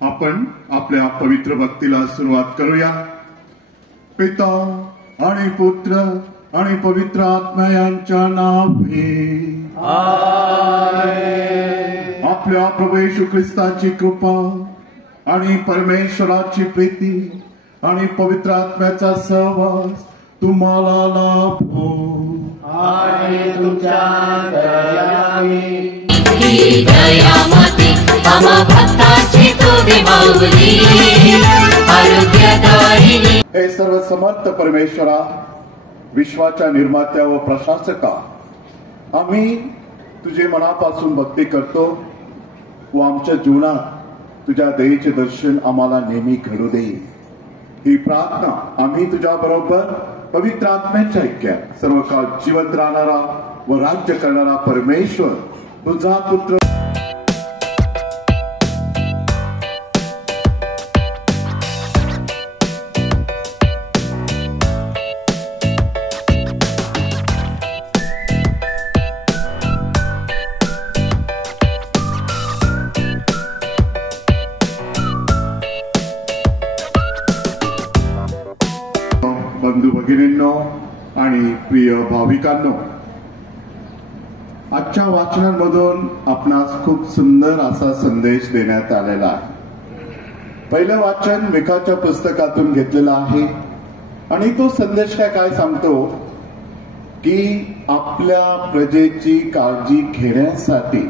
आपण आपल्या पवित्र भक्तीला सुरुवात करूया। पिता आणि पुत्र आणि पवित्र आत्मा यांच्या नावे आमेन। आपल्या प्रभू येशू ख्रिस्ताची कृपा आणि परमेश्वराची प्रीती आणि पवित्र आत्म्याचा सहवास तुम्हाला लाभो आणि तुमच्या दयामती आम्हा भक्ताची तुझी माऊली आरोग्यदायिनी। हे सर्व समर्थ परमेश्वरा, विश्वाच्या निर्मात्या व प्रशासका, आम्ही तुझे मनापासून भक्ती करतो व आमच्या जीवनात तुझ्या दयेचे दर्शन आम्हाला नेहमी घडू दे। ही प्रार्थना आम्ही तुझ्या बरोबर पवित्र आत्म्याच्या ऐक्यात सर्व काळ जिवंत राहणारा व राज्य करणारा परमेश्वर तुझा पुत्र बंधू भगिनींनो आणि प्रिय भाविकांनो, आजच्या वाचनांमधून आपणास खूप सुंदर असा संदेश देण्यात आलेला आहे। पहिलं वाचन मिकाच्या पुस्तकातून घेतलेलं आहे आणि तो संदेश काय सांगतो की आपल्या प्रजेची काळजी घेण्यासाठी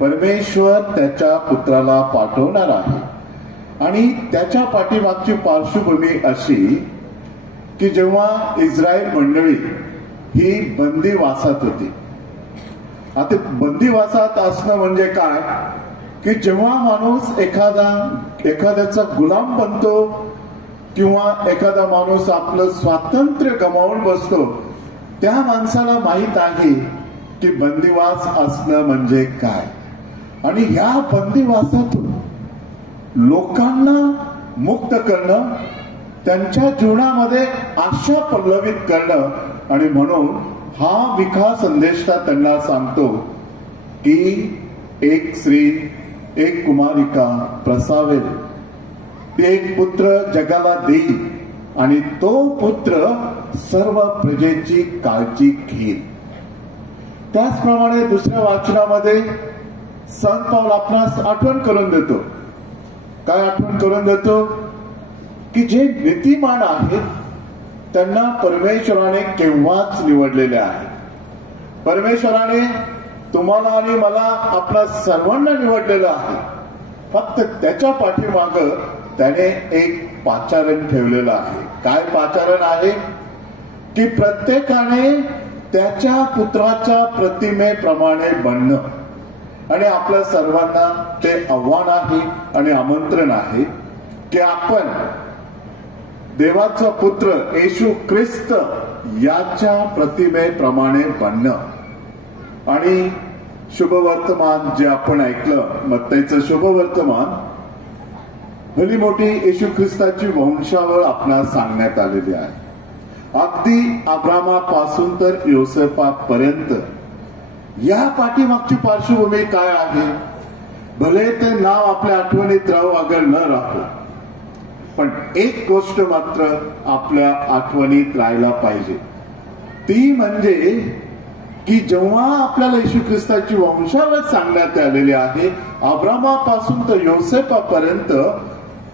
परमेश्वर त्याच्या पुत्राला पाठवणार आहे आणि त्याच्या पाठीमागची पार्श्वभूमी अशी की जेव्हा इस्रायल मंडळी ही बंदीवासात होती। आता बंदीवासात असणं म्हणजे काय की जेव्हा माणूस एखाद्याचा गुलाम बनतो किंवा एखादा माणूस आपलं स्वातंत्र्य गमावून बसतो, त्या माणसाला माहित आहे की बंदीवास असणं म्हणजे काय। आणि ह्या बंदीवासातून लोकांना मुक्त करणं, त्यांच्या जीवनामध्ये आशा पल्लवित करणं, आणि म्हणून हा मिका संदेश त्यांना सांगतो की एक स्त्री एक कुमारिका प्रसावेल, ती एक पुत्र जगाला देईल आणि तो पुत्र सर्व प्रजेची काळजी घेईल। त्याचप्रमाणे दुसऱ्या वाचनामध्ये संत पाऊल आपणास आठवण करून देतो। काय आठवण करून देतो की जे नीतिमान आहेत त्यांना परमेश्वराने केव्हाच निवडलेले आहे। परमेश्वराने तुम्हाला आणि मला आपल्या सर्वांना निवडलेलं आहे, फक्त त्याच्या पाठीमाग त्याने एक पाचारण ठेवलेलं आहे। काय पाचारण आहे की प्रत्येकाने त्याच्या पुत्राच्या प्रतिमेप्रमाणे बनणं। आणि आपल्या सर्वांना ते आव्हान आहे आणि आमंत्रण आहे की आपण देवाचा पुत्र येशू ख्रिस्त याच्या प्रतिमेप्रमाणे बनणं। आणि शुभवर्तमान जे आपण ऐकलं, मत्तईचं शुभवर्तमान, भली मोठी येशू ख्रिस्ताची वंशावळ आपणास सांगण्यात आलेली आहे। अगदी अब्रामापासून तर योसेफापर्यंत या पाठीमागची पार्श्वभूमी काय आहे। भले ते नाव आपल्या आठवणीत राहू अगर न राहू, पण एक गोष्ट मात्र आपल्या आठवणीत राहायला पाहिजे, ती म्हणजे की जेव्हा आपल्याला येशू ख्रिस्ताची वंशावळ सांगण्यात आलेली आहे, अब्रामापासून तर योसेफापर्यंत,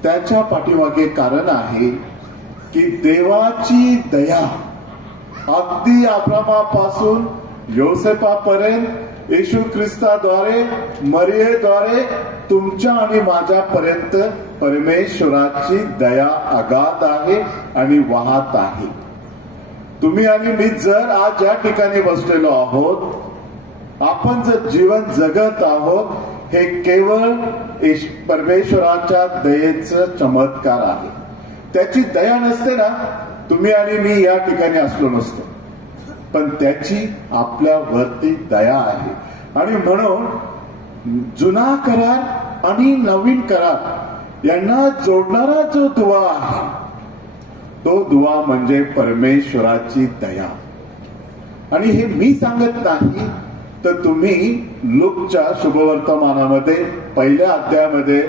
त्याच्या पाठीमागे कारण आहे की देवाची दया अगदी अब्रामापासून योसेफापर्यंत येशू ख्रिस्ताद्वारे मरियेद्वारे तुमच्या आणि माझ्यापर्यंत परमेश्वराची दया अगाध आहे आणि वाहत आहे. तुम्ही आणि मी जर आज या ठिकाणी बसलेलो आहोत, आपण जर जीवन जगत आहोत, हे केवळ परमेश्वराच्या दयेचं चमत्कार आहे. त्याची दया नसते ना, तुम्ही आणि मी या ठिकाणी असलो नसतो. पण त्याची आपल्यावरती दया आहे. आणि म्हणून जुना करार आणि नवीन करार यांना जोडणारा जो दुवा आहे, तो दुवा म्हणजे परमेश्वराची दया. आणि हे मी सांगत नाही, तर तुम्ही लूकच्या शुभवर्तमानामध्ये पहिल्या अध्यायामध्ये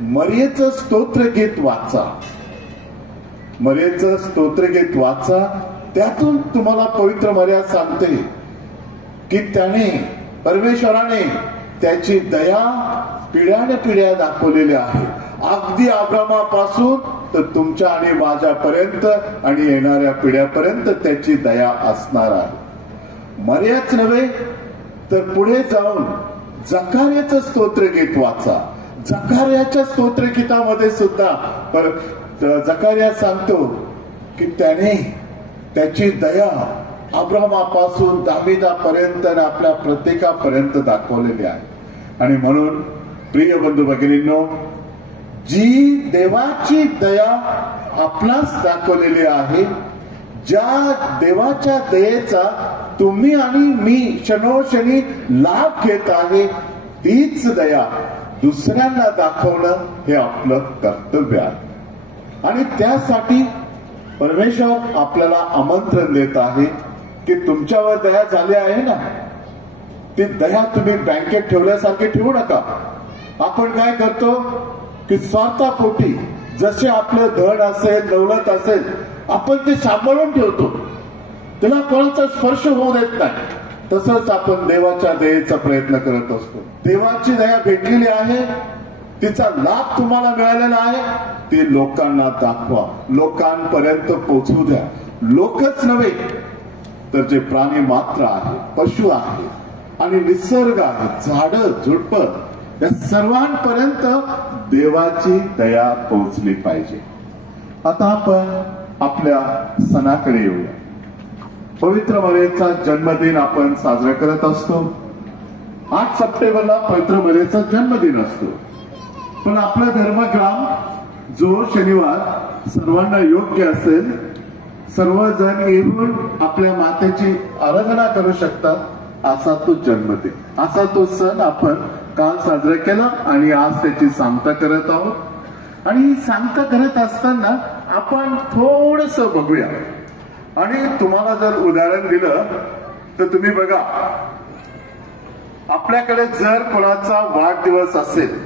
मरियेचं स्तोत्रगीत वाचा. मरियेचं स्तोत्रगीत वाचा. त्यातून तुम्हाला पवित्र मर्याद सांगते की त्याने, परमेश्वराने त्याची दया पिढ्याने पिढ्या दाखवलेली आहे. अगदी अब्रामापासून तर तुमच्या आणि माझ्यापर्यंत आणि येणाऱ्या पिढ्यापर्यंत त्याची दया असणार आहे. मर्यादच नव्हे तर पुढे जाऊन जकार्याचं स्तोत्रगीत वाचा. जकार्याच्या स्तोत्रगीतामध्ये सुद्धा जकार्या सांगतो की त्याने त्याची दया अब्रामापासून दाविदापर्यंत आणि आपल्या प्रत्येकापर्यंत दाखवलेली आहे. आणि म्हणून प्रिय बंधू भगिनींनो, जी देवाची दया आपणास दाखवलेली आहे, ज्या देवाच्या दयेचा तुम्ही आणि मी क्षणोक्षणी लाभ घेत आहे, तीच दया दुसऱ्यांना दाखवणं हे आपलं कर्तव्य आहे. आणि त्यासाठी परमेश्वर आपल्याला आमंत्रण देत आहे की तुमच्यावर दया झाली आहे ना, ती दया तुम्ही बँकेत ठेवल्यासारखी ठेवू नका. आपण काय करतो की स्वार्थापोटी जसे आपलं धन असेल, दौलत असेल, आपण ते सांभाळून ठेवतो, त्याला कोणाचा स्पर्श होऊ देत नाही. तसंच आपण देवाच्या दयेचा प्रयत्न करत असतो. देवाची दया भेटलेली आहे, तिचा लाभ तुम्हाला मिळालेला आहे, ते लोकांना दाखवा, लोकांपर्यंत पोहोचू द्या. लोकच नव्हे तर जे प्राणी मात्र आहे, पशु आहे आणि निसर्ग आहे, झाडं झुडपं, या सर्वांपर्यंत देवाची दया पोहोचली पाहिजे. आता आपण आपल्या सणाकडे येऊया. पवित्र मरियेचा जन्मदिन आपण साजरा करत असतो. 8 सप्टेंबरला पवित्र मरियेचा जन्मदिन असतो. पण आपला धर्मग्राम जो शनिवार सर्वांना योग्य असेल, सर्वजण येऊन आपल्या मातेची आराधना करू शकतात, असा तो जन्मदिन, असा तो सण आपण काल साजरा केला आणि आज त्याची सांगता करत आहोत. आणि ही सांगता करत असताना आपण थोडस बघूया. आणि तुम्हाला जर उदाहरण दिलं तर तुम्ही बघा, आपल्याकडे जर कोणाचा वाढदिवस असेल,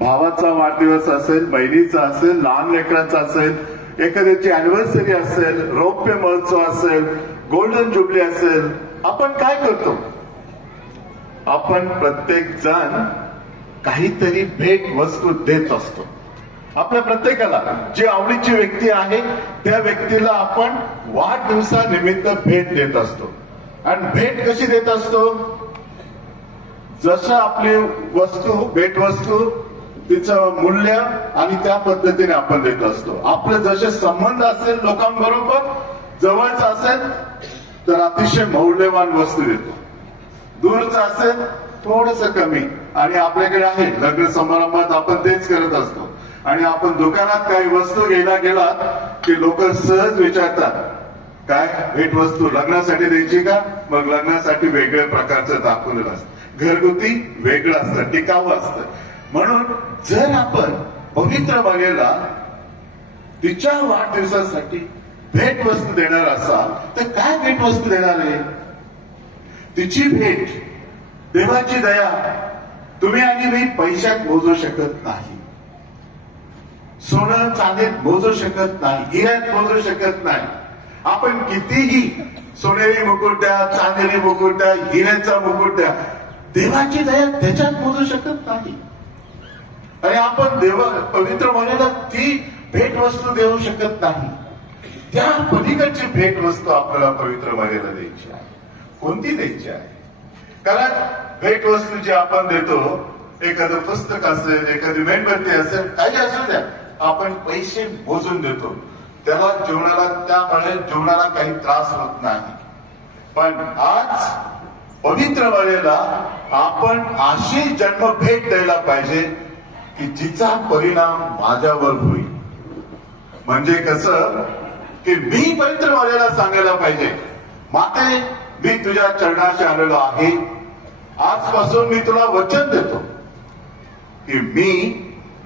भावाचा वाढदिवस असेल, बहिणीचा असेल, लहान लेकरांचा असेल, एखाद्याची अॅनिव्हर्सरी असेल, रौप्य महोत्सव असेल, गोल्डन जुबली असेल, आपण काय करतो? आपण प्रत्येक जण काहीतरी भेट वस्तू देत असतो. आपल्या प्रत्येकाला जी आवडीची व्यक्ती आहे त्या व्यक्तीला आपण वाढदिवसानिमित्त भेट देत असतो. आणि भेट कशी देत असतो? जसं आपली वस्तू, भेटवस्तू, तिचं मूल्य आणि त्या पद्धतीने आपण देत असतो. आपले जसे संबंध असेल लोकांबरोबर, जवळचा असेल तर अतिशय मौल्यवान वस्तू देतो, दूरचा असेल थोडस कमी. आणि आपल्याकडे आहे लग्न समारंभात आपण तेच करत असतो. आणि आपण दुकानात काही वस्तू घ्यायला गेलात की लोक सहज विचारतात, काय भेटवस्तू लग्नासाठी द्यायची का? मग लग्नासाठी वेगळ्या प्रकारचं दाखवलेलं असतं, घरगुती वेगळं असतं, टिकावं असतं. म्हणून जर आपण पवित्र मरियेला तिच्या वाढदिवसासाठी भेटवस्तू देणार असाल तर काय भेटवस्तू देणार आहे? तिची भेट, देवाची दया तुम्ही आणि मी पैशात मोजू शकत नाही, सोनं चांदीत मोजू शकत नाही, हिऱ्यात मोजू शकत नाही. आपण कितीही सोनेरी मुकुट द्या, चांदेरी मुकुट द्या, हिऱ्याचा मुकुट द्या, देवाची दया त्याच्यात मोजू शकत नाही. आणि आपण पवित्र महिन्याला ती भेटवस्तू देऊ शकत नाही. त्या पलीकडची भेटवस्तू आपल्याला पवित्र महिन्याला द्यायची आहे. कोणती द्यायची आहे? कारण भेटवस्तू जी आपण देतो, एखादं पुस्तक असेल, एखादी मेणबत्ती असेल, काही असू द्या, आपण पैसे मोजून देतो. त्यामुळे जीवनाला काही त्रास होत नाही. पण आज पवित्र वेळेला आपण अशी जन्म भेट द्यायला पाहिजे की जिचा परिणाम माझ्यावर होईल. म्हणजे कसं की मी पवित्र वेळेला सांगायला पाहिजे, माते मी तुझ्या चरणाशी आलेलो आहे. आजपासून मी तुला वचन देतो की मी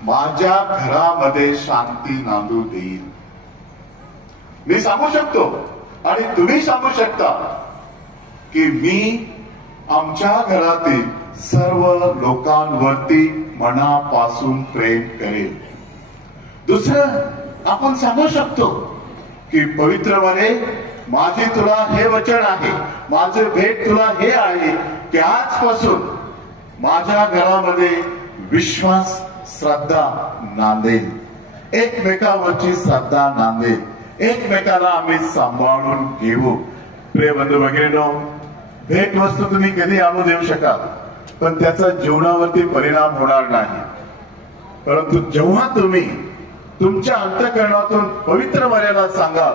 माझ्या घरामध्ये शांती नांदू देईल. मी सांगू शकतो आणि तुम्ही सांगू शकता की मी आमच्या घरातील सर्व लोकांवरती मनापासून प्रेम करेल. दुसरं आपण सांगू शकतो की पवित्रपणे माझे तुला हे वचन आहे, माझे भेट तुला हे आहे की आजपासून माझ्या घरामध्ये विश्वास, श्रद्धा नांदेल. एकमेकावरची श्रद्धा नांदेल. एकमेकाला आम्ही सांभाळून घेऊ. प्रिय बंधू भगिनींनो, भेट वस्तू तुम्ही कधी आणू देऊ शकाल, पण त्याचा जीवनावरती परिणाम होणार नाही. परंतु जेव्हा तुम्ही तुमच्या अंतःकरणातून पवित्र मर्यादा सांगाल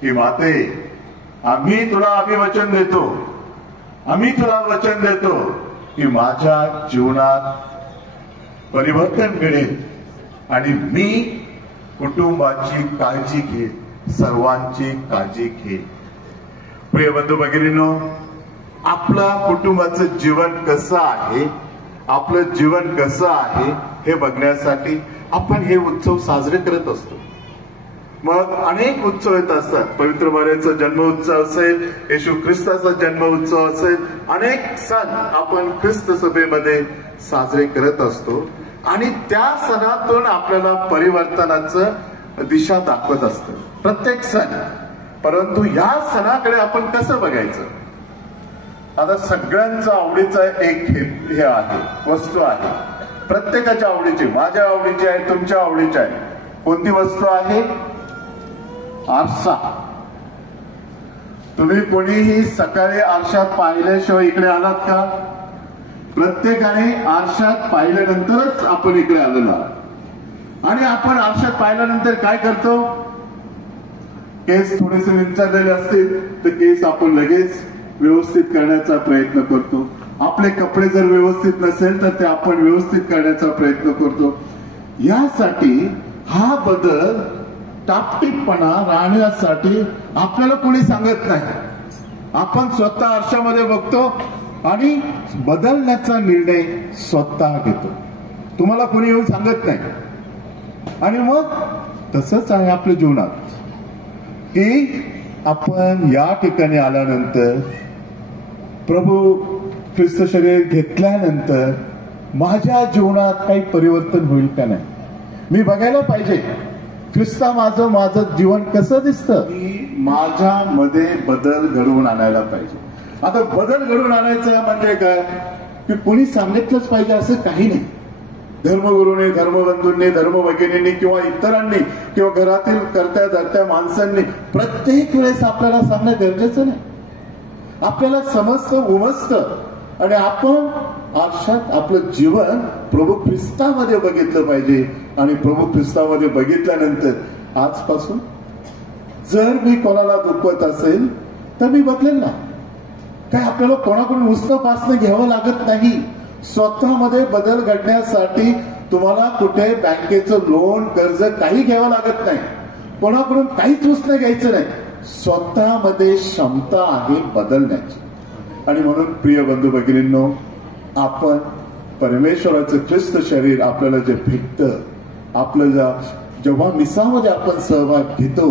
की माते आम्ही तुला अभिवचन देतो, आम्ही तुला वचन देतो की माझ्या जीवनात परिवर्तन घडेल आणि मी कुटुंबाची काळजी घेईल, सर्वांची काळजी घेईल. प्रिय बंधू भगिनींनो, आपला कुटुंबाचं जीवन कसं आहे, आपलं जीवन कसं आहे हे बघण्यासाठी आपण हे उत्सव साजरे करत असतो. मग अनेक उत्सव येत असतात. पवित्र मार्याचा जन्म उत्सव असेल, येशू ख्रिस्ताचा जन्म उत्सव असेल, अनेक सण आपण ख्रिस्त सभेमध्ये साजरे करत असतो आणि त्या सणातून आपल्याला परिवर्तनाचं दिशा दाखवत असतं प्रत्येक सण. परंतु या सणाकडे आपण कसं बघायचं? आता सगळ्यांचा आवडीचा एक हे आहे, वस्तू आहे, प्रत्येकाच्या आवडीची, माझ्या आवडीची आहे, तुमच्या आवडीची आहे. कोणती वस्तू आहे? आरसा. तुम्ही कोणीही सकाळी आरशात पाहिल्याशिवाय इकडे आलात का? प्रत्येकाने आरशात पाहिल्यानंतरच आपण इकडे आलेलो आहोत. आणि आपण आरशात पाहिल्यानंतर काय करतो? केस थोडेसे विंचरलेले असतील तर केस आपण लगेच व्यवस्थित करण्याचा प्रयत्न करतो. आपले कपडे जर व्यवस्थित नसेल तर ते आपण व्यवस्थित करण्याचा प्रयत्न करतो. यासाठी हा बदल टापटीपणा राहण्यासाठी आपल्याला कोणी सांगत नाही. आपण स्वतः आरशामध्ये बघतो आणि बदलण्याचा निर्णय स्वतः घेतो. तुम्हाला कोणी येऊन सांगत नाही. आणि मग तसंच आहे आपल्या जीवनात की आपण या ठिकाणी आल्यानंतर, प्रभू ख्रिस्त शरीर घेतल्यानंतर माझ्या जीवनात काही परिवर्तन होईल का नाही? मी बघायला पाहिजे ख्रिस्ता माझं जीवन कसं दिसतं. मी माझ्यामध्ये बदल घडवून आणायला पाहिजे. आता बदल घडवून आणायचा म्हणजे काय की कुणी सांगितलंच पाहिजे असं काही नाही. धर्मगुरूने, धर्मबंधूंनी, धर्मभगिनींनी किंवा इतरांनी किंवा घरातील करत्या धरत्या माणसांनी प्रत्येक वेळेस आपल्याला सांगणं गरजेचं नाही. आपल्याला समजतं, उमजतं आणि आपण आरशात आपलं जीवन प्रभू ख्रिस्तामध्ये बघितलं पाहिजे. आणि प्रभू ख्रिस्तामध्ये बघितल्यानंतर आजपासून जर मी कोणाला दुखवत असेल तर मी बदलेल ना. काय आपल्याला कोणाकडून नुसतं पासनं घ्यावं लागत नाही. स्वतःमध्ये बदल घडण्यासाठी तुम्हाला कुठे बँकेचं लोन, कर्ज काही घ्यावं लागत नाही. कोणाकडून काहीच उसनं घ्यायचं नाही. स्वतःमध्ये क्षमता आहे बदलण्याची. आणि म्हणून प्रिय बंधू भगिनींनो, आपण परमेश्वराचं ख्रिस्त शरीर आपल्याला जे भेटतं, आपल्याला जेव्हा मिसामध्ये आपण सहभाग घेतो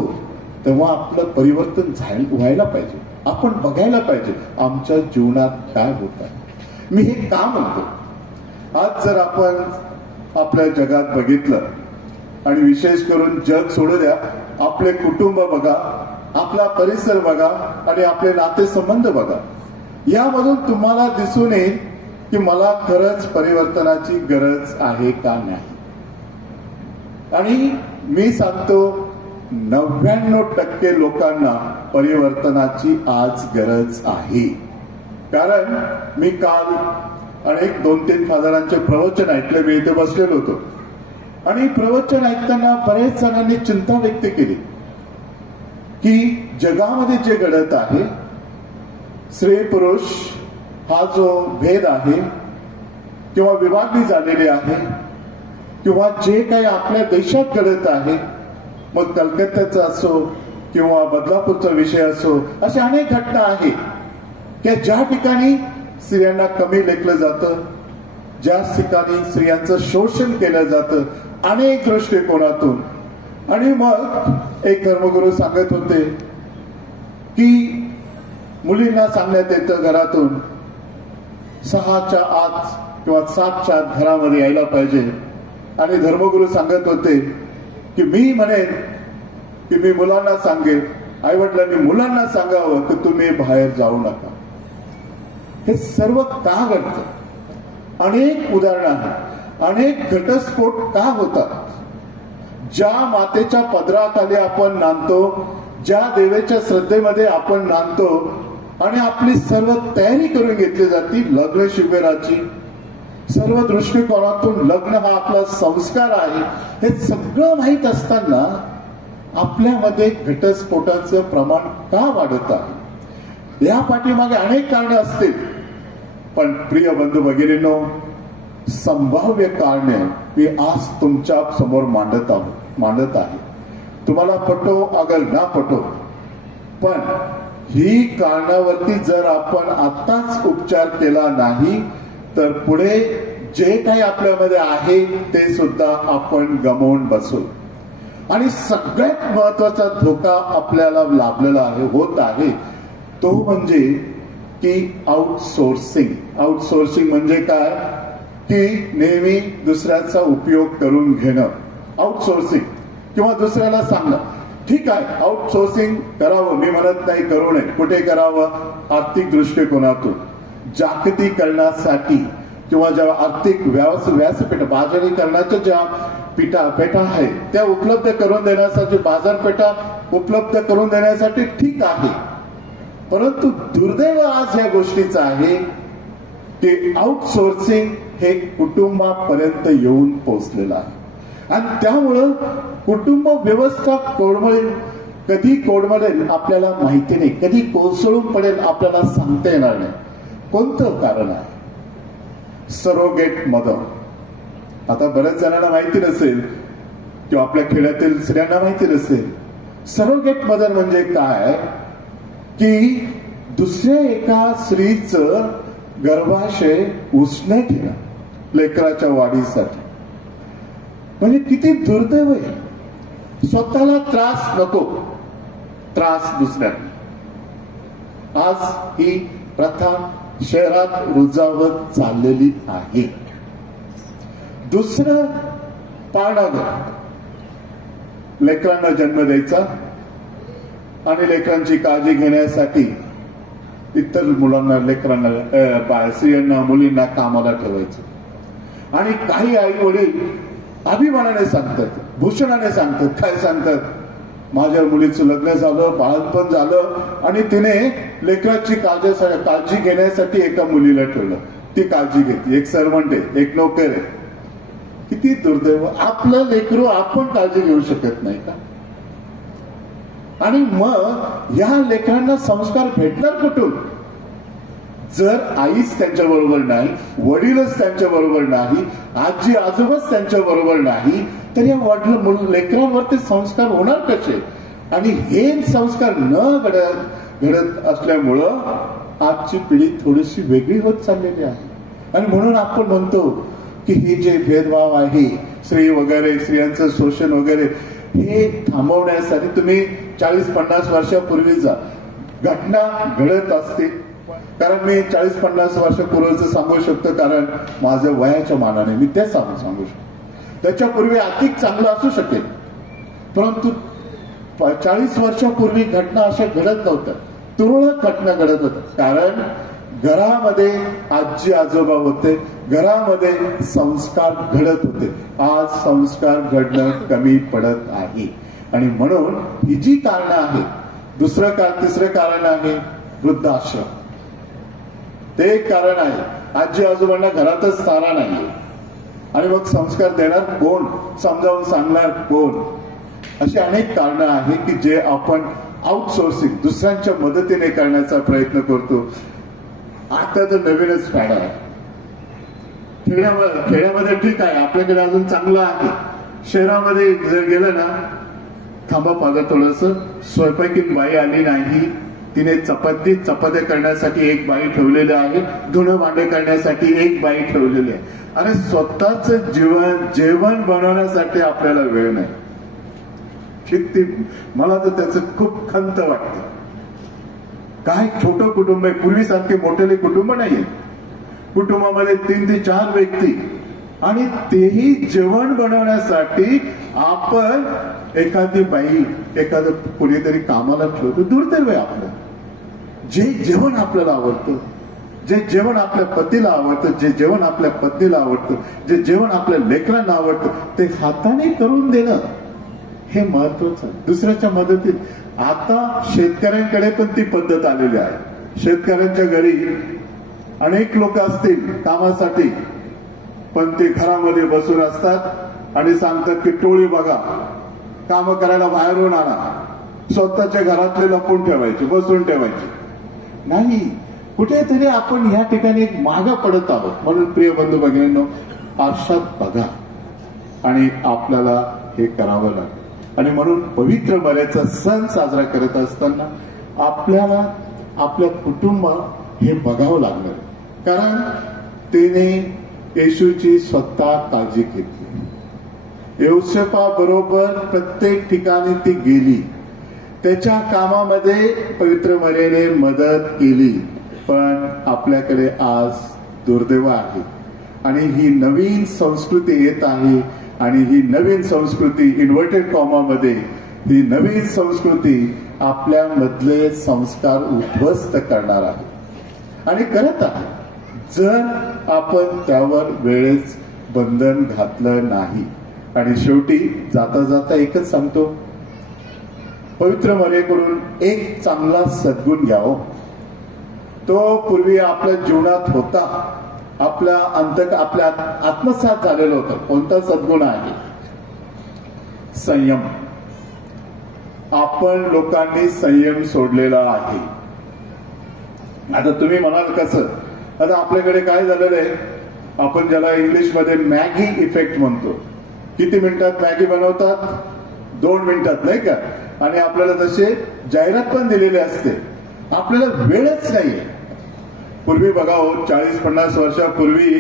तेव्हा आपलं परिवर्तन व्हायला पाहिजे. आपण बघायला पाहिजे आमच्या जीवनात काय होत आहे. मी हे का म्हणतो? आज जर आपण आपल्या जगात बघितलं आणि विशेष करून जग सोडू द्या, आपले कुटुंब बघा, आपला परिसर बघा आणि आपले नातेसंबंध बघा, यामधून तुम्हाला दिसून येईल की मला खरंच परिवर्तनाची गरज आहे का नाही. आणि मी सांगतो 99% लोकांना परिवर्तनाची आज गरज आहे. कारण मी काल अनेक 2-3 फादरांचे प्रवचन ऐकले. मी इथे बसलेलो होतो आणि प्रवचन ऐकताना बरेच जणांनी चिंता व्यक्त केली की जगामध्ये जे घडत आहे, स्त्री पुरुष हा जो भेद आहे किंवा विभागणी झालेली आहे, किंवा जे काही आपल्या देशात घडत आहे, मग कलकत्त्याचा असो किंवा बदलापूरचा विषय असो, अशा अनेक घटना आहेत की ज्या ठिकाणी स्त्रियांना कमी लेखलं जातं, ज्या ठिकाणी स्त्रियांचं शोषण केलं जातं अनेक दृष्टिकोनातून. आणि मग एक धर्मगुरू सांगत होते की मुलींना सांगण्यात येतं घरातून 6च्या आत किंवा 7च्या आत घरामध्ये यायला पाहिजे. आणि धर्मगुरू सांगत होते की मी म्हणेन की मी मुलांना सांगेन, आई वडिलांनी मुलांना सांगावं की तुम्ही बाहेर जाऊ नका. हे सर्व का घडतं? अनेक उदाहरणं आहेत. अनेक घटस्फोट का होतात? ज्या मातेच्या पदराखाली आपण नांदतो, ज्या देवाच्या श्रद्धेमध्ये आपण नांदतो आणि आपली सर्व तयारी करून घेतली जाते लग्न शिबिराची, सर्व दृष्टिकोनातून लग्न हा आपला संस्कार आहे, हे सगळं माहीत असताना आपल्यामध्ये घटस्फोटाचं प्रमाण का वाढत आहे? या पाठीमागे अनेक कारणे असतील, पण प्रिय बंधू भगिनींनो, संभाव्य कारणे मी आज तुमच्या समोर मांडत आहे. तुम्हाला पटो अगर ना पटो, पण ही कारणावरती जर आपण आताच उपचार केला नाही तर पुढे जे काही आपल्यामध्ये आहे ते सुद्धा आपण गमावून बसू. आणि सगळ्यात महत्वाचा धोका आपल्याला लाभलेला आहे, होत आहे, तो म्हणजे की आउटसोर्सिंग. आउटसोर्सिंग म्हणजे काय? की नेहमी दुसऱ्याचा उपयोग करून घेणं, आउटसोर्सिंग, किंवा दुसऱ्याला सांगणं. ठीक आहे, आउटसोर्सिंग करावं, मी म्हणत नाही करू नये. कुठे करावं? आर्थिक दृष्टिकोनातून, जागतिकीकरणासाठी, किंवा ज्या आर्थिक व्यासपीठ बाजारीकरणाच्या ज्या पेठा आहेत त्या उपलब्ध करून देण्यासाठी, बाजारपेठा उपलब्ध करून देण्यासाठी ठीक आहे. परंतु दुर्दैव आज या गोष्टीचं आहे की आउटसोर्सिंग हे कुटुंबापर्यंत येऊन पोहोचलेलं आहे. आणि त्यामुळं कुटुंब व्यवस्था कोडमळेल, कधी कोडमळेल आपल्याला माहिती नाही, कधी कोसळून पडेल आपल्याला सांगता येणार नाही. कोणतं कारण आहे? Surrogate mother. आता बऱ्याच जणांना माहिती नसेल किंवा आपल्या खेड्यातील स्त्रियांना माहिती नसेल. सरोगेट मदर म्हणजे काय? की दुसऱ्या एका स्त्रीचं गर्भाशय उसने ठेवणं लेकराच्या वाढीसाठी. म्हणजे किती दुर्दैव आहे. स्वतःला त्रास नको, त्रास दुसऱ्यांना. आज ही प्रथा शहरात रुजावत चाललेली आहे. दुसरं पाळणाघर, लेकरांना जन्म द्यायचा आणि लेकरांची काळजी घेण्यासाठी इतर मुलांना, लेकरांना, स्त्रियांना, मुलींना कामाला ठेवायचं. आणि काही आई वडील अभिमानाने सांगतात, भूषणाने सांगतात. काय सांगतात? माझ्या मुलीचं लग्न झालं, बाळंतपण झालं आणि तिने लेकराची काळजी घेण्यासाठी एका मुलीला ठेवलं, ती काळजी घेतली. एक सर्वंट आहे, एक नोकर आहे. किती दुर्दैव. आपलं लेकरू आपण काळजी घेऊ शकत नाही का? आणि मग या लेकरांना संस्कार भेटणार कुठून? जर आईच त्यांच्या बरोबर नाही, वडीलच त्यांच्या बरोबर नाही, आजी आजोबाच त्यांच्या बरोबर नाही, तर या लेकरांवरती संस्कार होणार कसे? आणि हे संस्कार न घडत असल्यामुळं आजची पिढी थोडीशी वेगळी होत चाललेली आहे. आणि म्हणून आपण म्हणतो की हे जे भेदभाव आहे, स्त्री वगैरे, स्त्रियांचं शोषण वगैरे, हे थांबवण्यासाठी तुम्ही 40-50 वर्षापूर्वीचा घटना घडत असते. कारण मी 40-50 वर्षापूर्वीचं सांगू शकतो, कारण माझ्या वयाच्या मानाने मी ते सांगू शकतो. त्याच्यापूर्वी अधिक चांगलं असू शकेल, परंतु 40 वर्षापूर्वी घटना अशा घडत नव्हत्या. तुरळक घटना घडत होत्या. कारण घरामध्ये आजी आजोबा होते, घरामध्ये संस्कार घडत होते. आज संस्कार घडणं कमी पडत आहे. आणि म्हणून ही जी कारणं आहेत, तिसरं कारण आहे वृद्धाश्रम. ते एक कारण आहे. आजी आजोबांना घरातच स्थान नाही आणि मग संस्कार देणार कोण, समजावून सांगणार कोण. अशी अनेक कारणं आहेत की जे आपण आउटसोर्सिंग, दुसऱ्यांच्या मदतीने करण्याचा प्रयत्न करतो. आता तर नवीनच फॅड आहे. खेड्यामध्ये ठीक आहे, आपल्याकडे अजून चांगलं आहे. शहरामध्ये जर गेलं ना, थांबा माझं थोडस, स्वयंपाकी बाई आली नाही, तिने चपात्या करण्यासाठी एक बाई ठेवलेली आहे, धुणं भांडे करण्यासाठी एक बाई ठेवलेली आहे. आणि स्वतःच जेवण बनवण्यासाठी आपल्याला वेळ नाही. मला तर त्याचं खूप खंत वाटतं. काय छोटं कुटुंब आहे, पूर्वीसारखे मोठेले कुटुंब नाहीये. कुटुंबामध्ये 3 ते 4 व्यक्ती, आणि तेही जेवण बनवण्यासाठी आपण एखादी बाई, एखादं कुणीतरी कामाला ठेवतो. दुर्दैव आहे आपलं. जे जेवण आपल्याला आवडतं, जे जेवण आपल्या पतीला आवडतं, जे जेवण आपल्या पत्नीला आवडतं, जे जेवण आपल्या लेकरांना आवडतं, ते हाताने करून देणं हे महत्वाचं आहे. दुसऱ्याच्या मदतीत आता शेतकऱ्यांकडे पण ती पद्धत आलेली आहे. शेतकऱ्यांच्या घरी अनेक लोक असतील कामासाठी, पण ते घरामध्ये बसून असतात आणि सांगतात की टोळी बघा, काम करायला बाहेरून आणा. स्वतःच्या घरातले लपून ठेवायचे, बसून ठेवायचे नाही. कुठेतरी आपण या ठिकाणी एक मागं पडत आहोत. म्हणून प्रिय बंधू भगिनींनो, आरशात बघा आणि आपल्याला हे करावं लागेल. आणि म्हणून पवित्र मर्याचा सण साजरा करत असताना आपल्याला आपल्या कुटुंबात हे बघावं लागणार, कारण तिने येशूची स्वतः काळजी घेतली. योसेफा बरोबर प्रत्येक ठिकाणी ती गेली, त्याच्या कामामध्ये पवित्र मर्याने मदत केली. पण आपल्याकडे आज दुर्दैव आहे आणि ही नवीन संस्कृती येत आहे. आणि ही नवीन संस्कृती, इन्व्हर्टेड कॉमामध्ये, ही नवीन संस्कृती आपल्यामधले संस्कार उद्ध्वस्त करणार आहे आणि करत आहे, जर आपण त्यावर वेळेस बंधन घातलं नाही. आणि शेवटी जाता जाता एकच सांगतो, पवित्र मर्याकडून एक चांगला सद्गुण घ्यावं. तो पूर्वी आपल्या जीवनात होता, आपल्या आत्मसात झालेलं होतं. कोणता सद्गुण आहे? संयम. आपण लोकांनी संयम सोडलेला आहे. आता तुम्ही म्हणाल कसं? आता आपल्याकडे काय झालेलं आहे, आपण ज्याला इंग्लिशमध्ये मॅगी इफेक्ट म्हणतो. किती मिनिटात मॅगी बनवतात? 2 मिनिटात, नाही का? आणि आपल्याला तसे जाहिरात पण दिलेली असते. आपल्याला वेळच नाहीये. पूर्वी बघा हो, 40-50 वर्षापूर्वी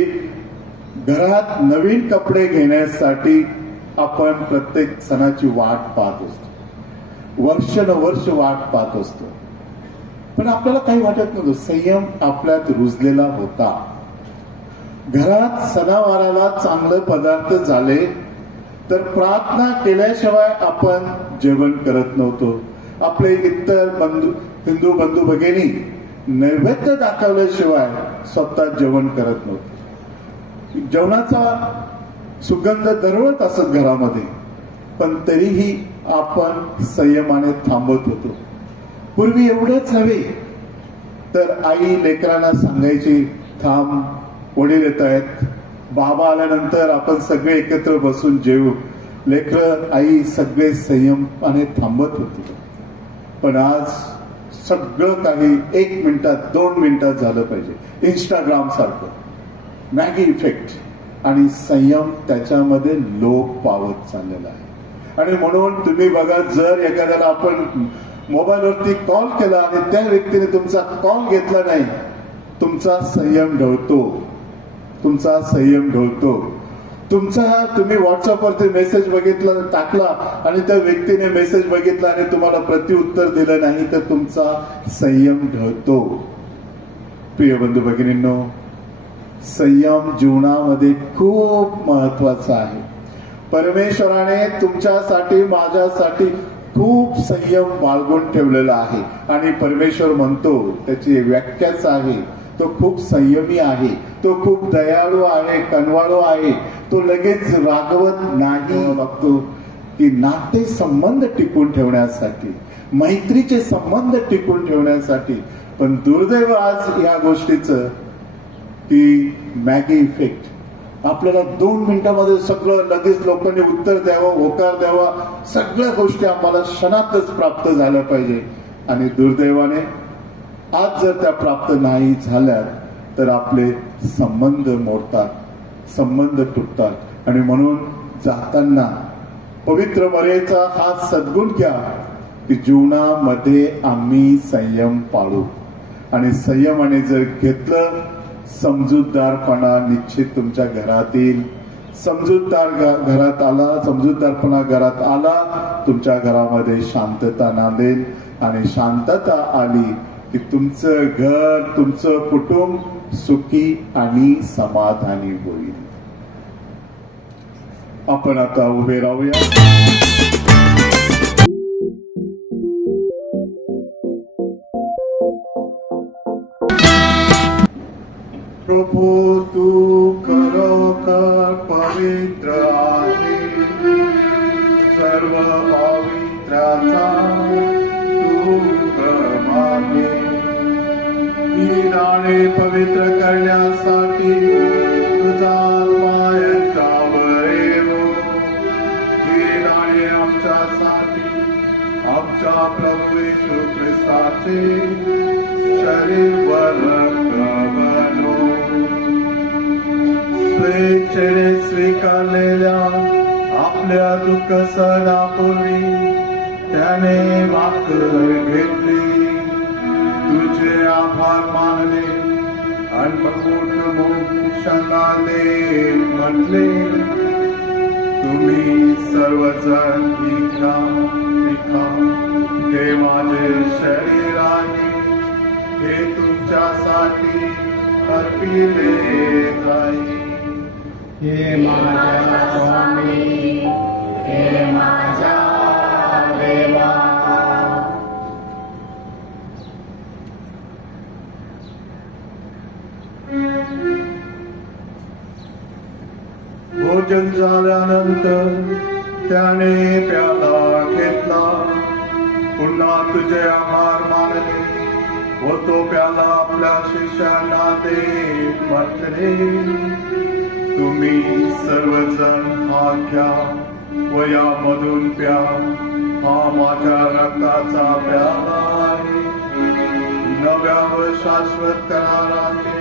घरात नवीन कपडे घेण्यासाठी आपण प्रत्येक सणाची वाट पाहत असतो, वर्ष वाट पाहत असतो. पण आपल्याला काही वाटत नव्हतं. संयम आपल्यात रुजलेला होता. घरात सणावाराला चांगले पदार्थ झाले तर प्रार्थना केल्याशिवाय आपण जेवण करत नव्हतो. आपले इतर हिंदू बंधू भगिनी नैवेद्य दाखवल्याशिवाय स्वतः जेवण करत नव्हते. जेवणाचा सुगंध दरवळत असत घरामध्ये, पण तरीही आपण संयमाने थांबत होतो. पूर्वी एवढंच नव्हे तर आई लेकरांना सांगायची, थांब, वडील येत आहेत. बाबा आल्यानंतर आपण सगळे एकत्र बसून जेवू. लेकर, आई सगळे संयमाने थांबत होते. पण आज सगळं काही 1 मिनिटात, 2 मिनिटात झालं पाहिजे. इंस्टाग्राम सारखं, मॅगी इफेक्ट, आणि संयम त्याच्यामध्ये लोप पावत चाललेला आहे. आणि म्हणून तुम्ही बघा, जर एखाद्याला आपण मोबाईलवरती कॉल केला आणि त्या व्यक्तीने तुमचा कॉल घेतला नाही, तुमचा संयम ढळतो. तुम्ही व्हॉट्सअपवरती मेसेज बघितला, टाकला आणि त्या व्यक्तीने मेसेज बघितला आणि तुम्हाला प्रत्युत्तर दिलं नाही, तर तुमचा संयम ढळतो. प्रिय बंधू भगिनींनो, संयम जीवनामध्ये खूप महत्वाचा आहे. परमेश्वराने तुमच्यासाठी, माझ्यासाठी खूप संयम बाळगून ठेवलेला आहे. आणि परमेश्वर म्हणतो, त्याची व्याख्याच आहे, तो खूप संयमी आहे, तो खूप दयाळू आहे, कनवाळू आहे, तो लगेच रागवत नाही. बघतो की नाते संबंध टिकून ठेवण्यासाठी, मैत्रीचे संबंध टिकून ठेवण्यासाठी. पण दुर्दैव आज या गोष्टीचं की मॅगी इफेक्ट, आपल्याला 2 मिनिटांमध्ये सगळं लगेच लोकांनी उत्तर द्यावं, होकार द्यावा, सगळ्या गोष्टी आम्हाला क्षणातच प्राप्त झाल्या पाहिजे. आणि दुर्दैवाने आज जर त्या प्राप्त नाही झाल्या तर आपले संबंध मोडतात, संबंध तुटतात. आणि म्हणून जाताना पवित्र मरेचा हा सद्गुण घ्या की जीवनामध्ये आम्ही संयम पाळू. आणि संयमाने जर घेतलं, समजूतदारपणा निश्चित तुमच्या घरात येईल. समजूतदारपणा घरात आला, तुमच्या घरामध्ये शांतता नांदेल. आणि शांतता आली की तुमचं घर, तुमचं कुटुंब सुखी आणि समाधानी होईल. आपण आता उभे राहूया. प्रभू तू खरोखर पवित्र आहे, सर्व पवित्राचा तू मागे. ही दाणे पवित्र करण्यासाठी तुझा पायांच्यावर येवो. ही दाणे आमच्यासाठी आमच्या प्रभू येशू ख्रिस्ताचे शरीर व रक्त बनो. स्वेच्छेने स्वीकारलेल्या आपल्या दुःख सणापूर्वी त्याने भाकर घेतली, तुझे आभार मानले आणि मोठमोठ्यांना दे म्हटले. तुम्ही सर्वजण खा, हे माझे शरीर आहे, हे तुमच्यासाठी अर्पिले जाईल. हे माझ्या स्वामी, हे माझ्या देवा. भोजन झाल्यानंतर त्याने प्याला घेतला, पुन्हा तुझे आभार मानले व तो प्याला आपल्या शिष्यांना देत म्हटले. तुम्ही सर्वजण हा घ्या व यामधून प्या, हा माझ्या रक्ताचा प्याला आहे, नव्या व शाश्वत कराराचे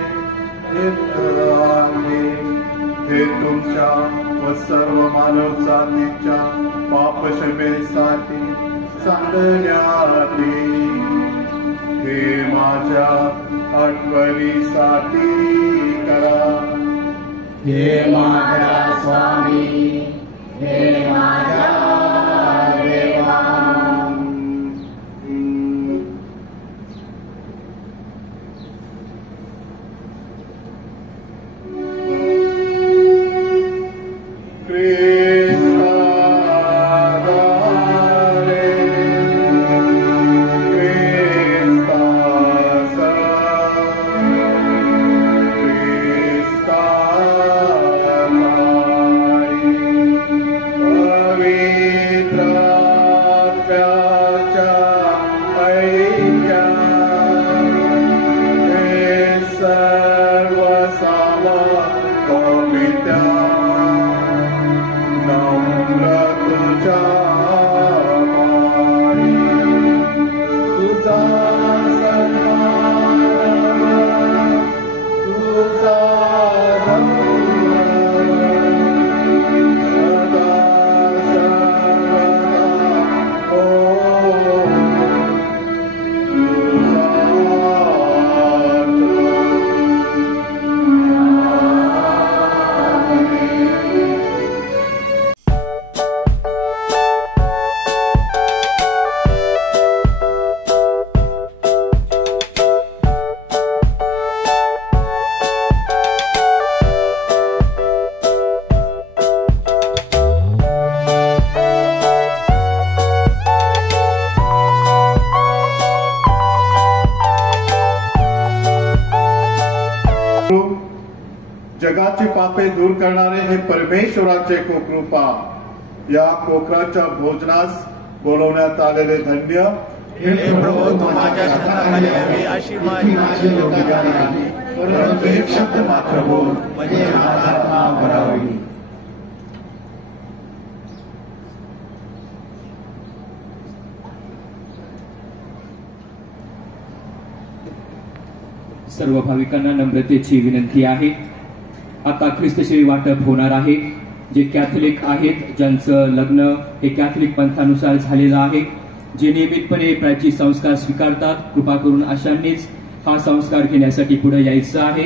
हित आहे. हे तुमच्या व सर्व मानव जातीच्या पापक्षमेसाठी सांडण्यात येईल. हे माझ्या आठवणीसाठी करा. हे माझ्या स्वामी, हे माझ्या देवा. Amen. जगाची पापे दूर करणारे हे परमेश्वराचे कोकरूपा या कोकराच्या भोजनास बोलवण्यात आलेले धन्य हे प्रभू तू माझ्या हाताखाली हवी अशी माझी योग्यता नाही, परंतु एक शब्द मात्र बोल म्हणजे माझा आत्मा बरा होईल. सर्व भाविकांना नम्रतेची विनंती आहे. आता ख्रिस्तशेवी वाटप होणार आहे. जे कॅथलिक आहेत, ज्यांचं लग्न हे कॅथलिक पंथानुसार झालेलं आहे, जे नियमितपणे प्राची संस्कार स्वीकारतात, कृपा करून अशांनीच हा संस्कार घेण्यासाठी पुढे यायचं आहे.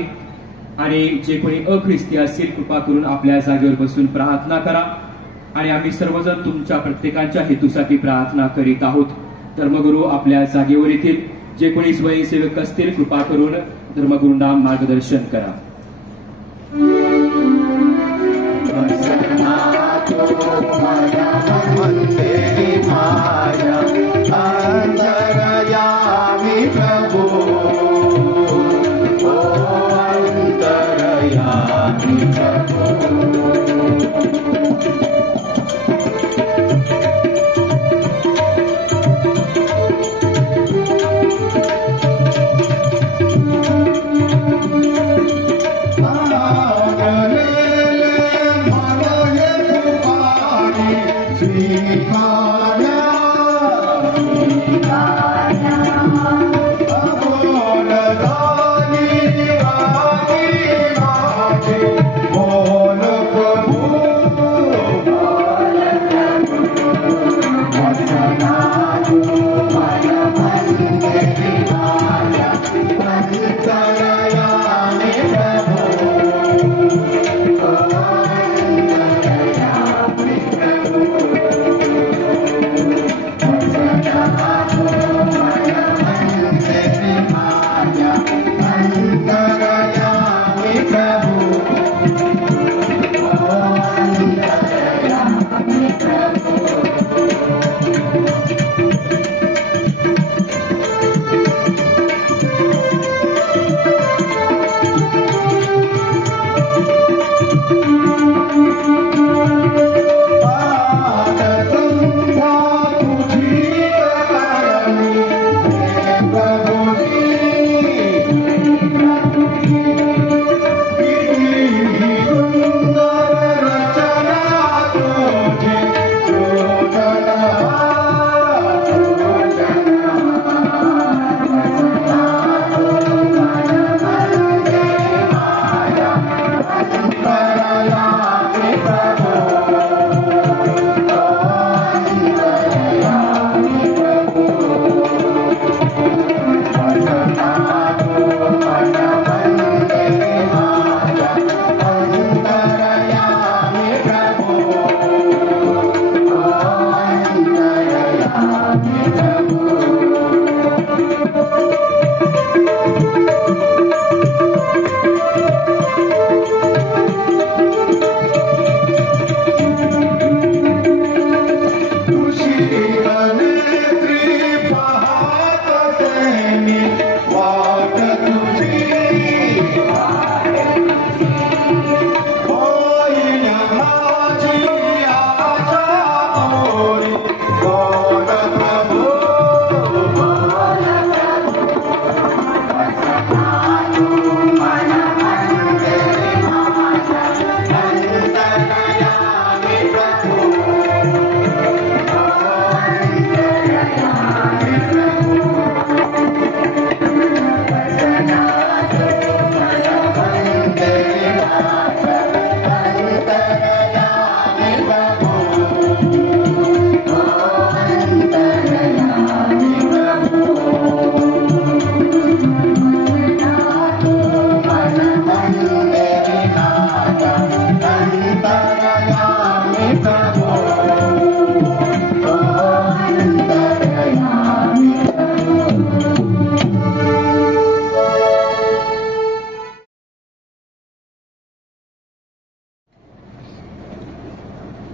आणि जे कोणी अख्रिस्ती असतील, कृपा करून आपल्या जागेवर बसून प्रार्थना करा. आणि आम्ही सर्वजण तुमच्या प्रत्येकाच्या हेतूसाठी प्रार्थना करीत आहोत. धर्मगुरू आपल्या जागेवर येतील. जे कोणी स्वयंसेवक असतील, कृपा करून धर्मगुरूंना मार्गदर्शन करा.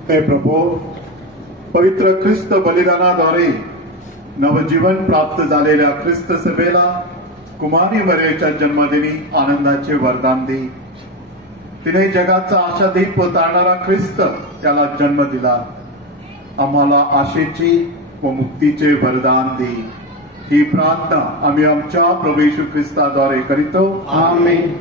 हे प्रभू, पवित्र ख्रिस्त बलिदानाद्वारे नवजीवन प्राप्त झालेल्या ख्रिस्त सभेला कुमारी मरेच्या जन्मदिनी आनंदाचे वरदान दे. तिने जगाचा आशादीप तारणारा ख्रिस्त त्याला जन्म दिला. आम्हाला आशेची व मुक्तीचे वरदान दे. ही प्रार्थना आम्ही आमच्या प्रभू येशू ख्रिस्ताद्वारे करीतो. आमेन.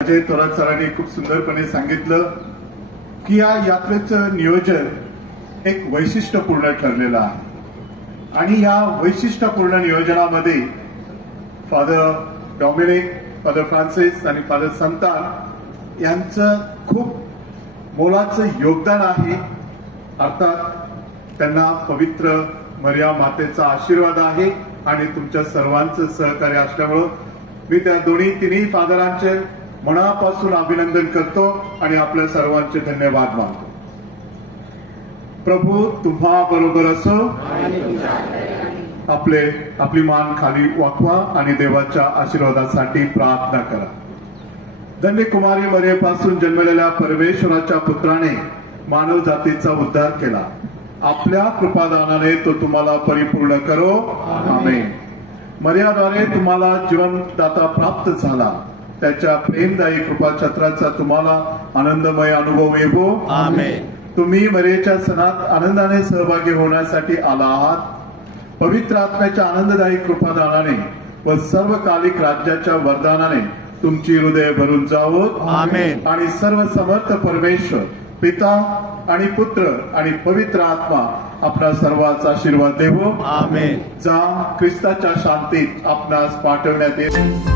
अजय थोरात सरांनी खूप सुंदरपणे सांगितलं की या यात्रेचं नियोजन एक वैशिष्ट्यपूर्ण ठरलेलं आहे आणि या वैशिष्ट्यपूर्ण नियोजनामध्ये फादर डॉमिनिक, फादर फ्रान्सिस आणि फादर संतान यांचं खूप मोलाचं योगदान आहे. अर्थात त्यांना पवित्र मरिया मातेचा आशीर्वाद आहे आणि तुमच्या सर्वांचं सहकार्य असल्यामुळं मी त्या तिन्ही फादरांचे मनापासून अभिनंदन करतो आणि आपल्या सर्वांचे धन्यवाद मानतो. प्रभू तुम्हा बरोबर असो. आपली मान खाली वाकवा आणि देवाच्या आशीर्वादासाठी प्रार्थना करा. धन्य कुमारी मरियेपासून जन्मलेल्या परमेश्वराच्या पुत्राने मानव जातीचा उद्धार केला. आपल्या कृपादानाने तो तुम्हाला परिपूर्ण करो. आमेन. मरियाद्वारे तुम्हाला जीवनदाता प्राप्त झाला. त्याच्या प्रेमदायी कृपाछत्राचा तुम्हाला आनंदमय अनुभव येवो. आमेन. तुम्ही मरियेच्या सणात आनंदाने सहभागी होण्यासाठी आला आहात. पवित्र आत्म्याच्या आनंददायी कृपादानाने व सर्वकालिक राज्याच्या वरदानाने तुमची हृदय भरून जावोत. आमेन. आणि सर्व समर्थ परमेश्वर पिता आणि पुत्र आणि पवित्र आत्मा आपला सर्वांचा आशीर्वाद देवो. आमेन. जा ख्रिस्ताच्या शांतीत आपणास पाठवण्यात येईल.